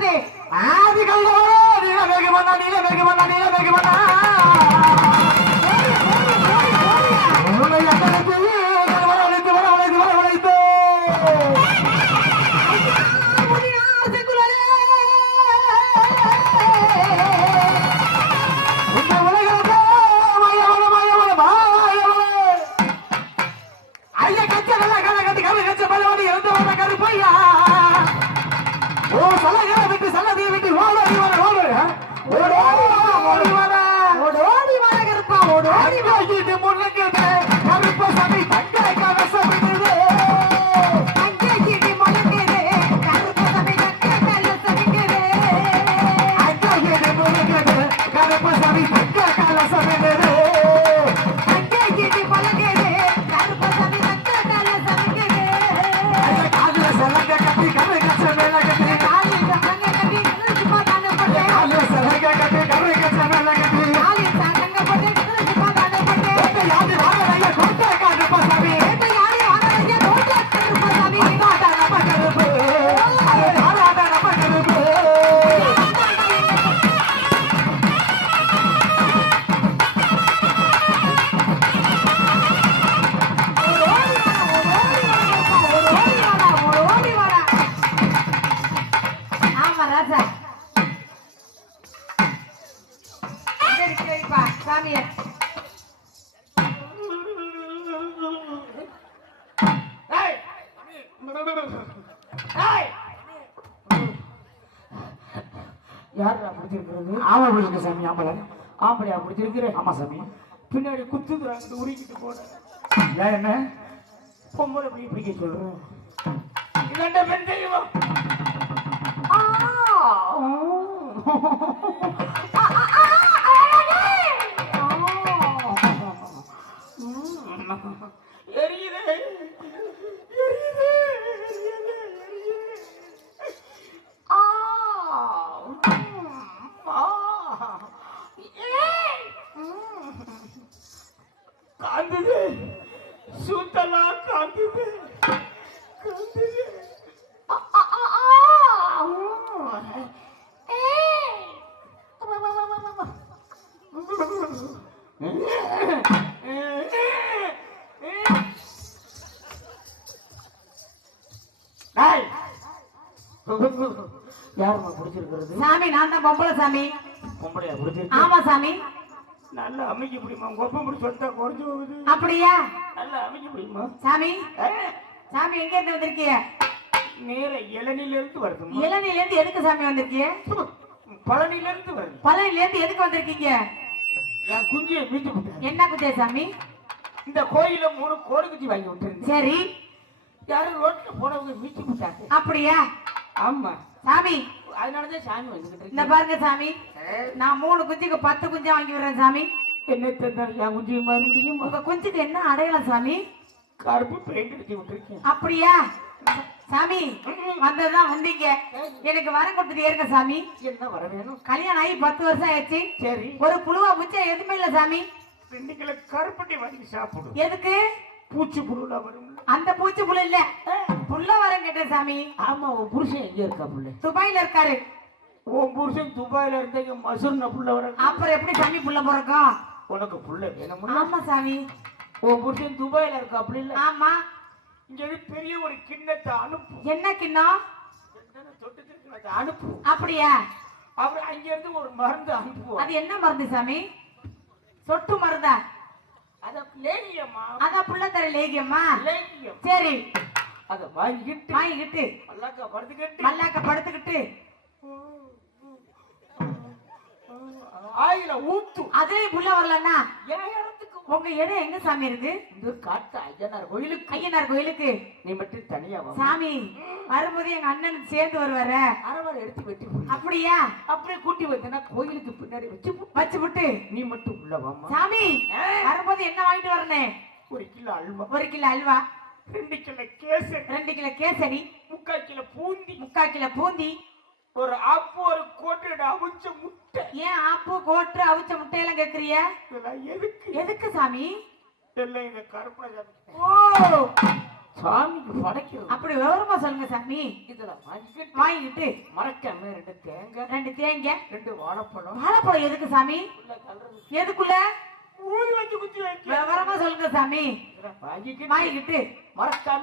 வருது ஆதி கல்லவரோ நீல மேகமண்ணா நீல மேகமண்ணா நீல மேகமண்ணா உன்னை அடக்கி வரவழைத்து வரவழைத்து வரவழைத்து இந்த உலகத்தை மயவன மயவன மாயவன ஐயா கச்ச நல்ல கதை கட்டி கதை கச்ச பலவடி இருந்து வந்த கருப்பையா ஓ சலகரை விட்டு சன்னதியை விட்டு ஓடோடி வர ஓடோடி ஓடோடி வர ஓடோடி வர கருப்பா ஓடோடி வாங்கிட்டு முன்னங்கிட்டு கருப்ப சாமி தங்கை கவசமிடுது அங்கே கீட்டி முழங்குது கருப்ப சாமி தங்கை கவசமிடுது அங்கிட்டு முன்னங்கிட்டு கருப்ப சாமி தங்கை கவசமிடுது அங்கே கீட்டி முழங்குது கருப்ப சாமி தங்கை கவசமிடுது காதுல சலங்க கட்டி கதை கச்ச மேல கட்டி காலி சங்க கட்டி சும்மா தானே போட்டே காதுல சலங்க கட்டி கதை கச்ச மேல கட்டி காலி சங்க போட்டே சும்மா தானே போட்டே யாரு வாங்கலைய கோட்டை கருப்ப சாமி ஏட்ட யாரு ஆனந்தே தோட்ட கருப்ப சாமி ஆடாத நம்ம கருப்பு ஆடாத நம்ம கருப்பு ஓடி வாடா ஆமா ராஜா சரி சரிப்பா சாமியே ஏய் ஏய் யாரா பிடிச்சிருக்கிறது? ஆமா பிடிச்சிருக்கு சாமி ஆம்பளை ஆம்பளையா பிடிச்சிருக்கிற? ஆமா சாமி பின்னாடி குத்துதுறாங்க உருக்கிட்டு போன ஏன் என்ன பொம்பளை எப்படி பிடிக்க சொல்றேன்? இதண்ட பெண் தெய்வம். எரியுதே எரியுதே எரியுதே காந்துது சூத்தலா காந்துது காந்துது யாருமா பிடிச்சிருக்கிறது? சாமி நான் தான் பொம்பளை சாமி பொம்பளையா பிடிச்சிருக்கு? ஆமா சாமி நல்லா அமைக்க முடியுமா? கொப்பம் பிடிச்சி வந்தா குறைஞ்சு போகுது. அப்படியா நல்லா அமைக்க முடியுமா? சாமி சாமி எங்க இருந்து வந்திருக்கீங்க? நேர இளநில இருந்து வருது. இளநில இருந்து எதுக்கு சாமி வந்திருக்கீங்க? பழனில இருந்து வருது. பழனில இருந்து எதுக்கு வந்திருக்கீங்க? என் குஞ்சியை மீட்டு விட்டேன். என்ன குஜே சாமி? இந்த கோயில 3 கோடு குச்சி வாங்கி விட்டுருந்தேன். சரி யாரும் ரோட்ல போனவங்க மீட்டு விட்டாங்க. அப்படியா ஆமா சாமி அதனாலதான் சாமி வந்துகிட்டு இந்த பாருங்க சாமி நான் 3 குஞ்சுக்கு 10 குஞ்சா வாங்கி விடுறேன் சாமி. என்ன தெரிந்தாலும் என் குஞ்சியை மறுபடியும் உங்க குஞ்சுக்கு என்ன அடையாளம் சாமி? கருப்பு பெயிண்ட் அடிச்சு விட்டுருக்கேன். அப்படியா சாமி வந்ததுதான் வந்தீங்க எனக்கு வரம் கொடுத்துட்டு ஏறுங்க சாமி. என்ன வர வேணும்? கல்யாணம் ஆகி 10 வருஷம் ஆயிடுச்சு. சரி ஒரு புழுவா பூச்சா எதுவுமே இல்ல சாமி. 2 கிலோ கருப்பட்டி வாங்கி சாப்பிடும். எதுக்கு? பூச்சி புழுல வரும். அந்த பூச்சி புழு இல்ல புள்ள வரம் கேட்டேன் சாமி. ஆமா உன் புருஷன் எங்க இருக்கா புள்ள? துபாயில இருக்காரு. உன் புருஷன் துபாயில இருந்தீங்க மசூர்ன புள்ள வர. அப்புறம் எப்படி சாமி புள்ள பிறக்கும்? உனக்கு புள்ள வேணும்? ஆமா சாமி. உன் புருஷன் துபாயில இருக்கா அப்படி இல்ல? ஆமா. இங்க பெரிய ஒரு கிண்ணத்தை அனுப்பு. என்ன கிண்ணம்? தொட்டு அனுப்பு. அப்படியா? அப்புறம் அங்க இருந்து ஒரு மருந்து அனுப்புவோம். அது என்ன மருந்து சாமி? சொட்டு மருந்தா? அத லேகியம்மா. அத புள்ள தர லேகியம்மா. லேகியம். சரி அத வாங்கிட்டு மல்லாக்க படுத்துக்கிட்டு ஆயில ஊத்து. அதே புள்ள வரலன்னா என் இடத்துக்கு உங்க இடம் எங்க சாமி இருக்கு? இந்த காட்டு ஐயனார் கோயிலுக்கு. ஐயனார் கோயிலுக்கு நீ மட்டும் தனியா வா சாமி. வரும்போது எங்க அண்ணனுக்கு சேர்ந்து வருவாரு. அரவாள் எடுத்து வெட்டி அப்படியா? அப்படியே கூட்டி வந்தனா கோயிலுக்கு பின்னாடி வச்சு விட்டு நீ மட்டும் உள்ள வாமா. சாமி வரும்போது என்ன வாங்கிட்டு வரணும்? 1 kilo halwa. 1 kilo halwa. 2 kilo kesari. 2 kilo kesari. 3/4 kilo boondi. 3/4 kilo boondi. ஒரு ஆப்பு ஒரு கோட்டை அவிச்ச முட்டை. ஏன் ஆப்பு கோட்டு அவிச்ச முட்டையெல்லாம் கேக்குறிய? இதெல்லாம் எதுக்கு? எதுக்கு சாமி? எல்லாம் இந்த கருப்பா. ஓ சாமிக்கு படைக்கிறது. அப்படி விவரமா சொல்லுங்க சாமி. இதுல வாங்கிக்கிட்டு வாங்கிட்டு மறக்காம 2 தேங்காய், 2 தேங்க, 2 வாழைப்பழம், வாழைப்பழம் எதுக்கு சாமி? உள்ள கல்றது எதுக்குள்ள? ஊதி வச்சு குத்தி வைக்க. விவரமா சொல்லுங்க சாமி. இதுல வாங்கிக்கிட்டு வாங்கிட்டு மறக்காம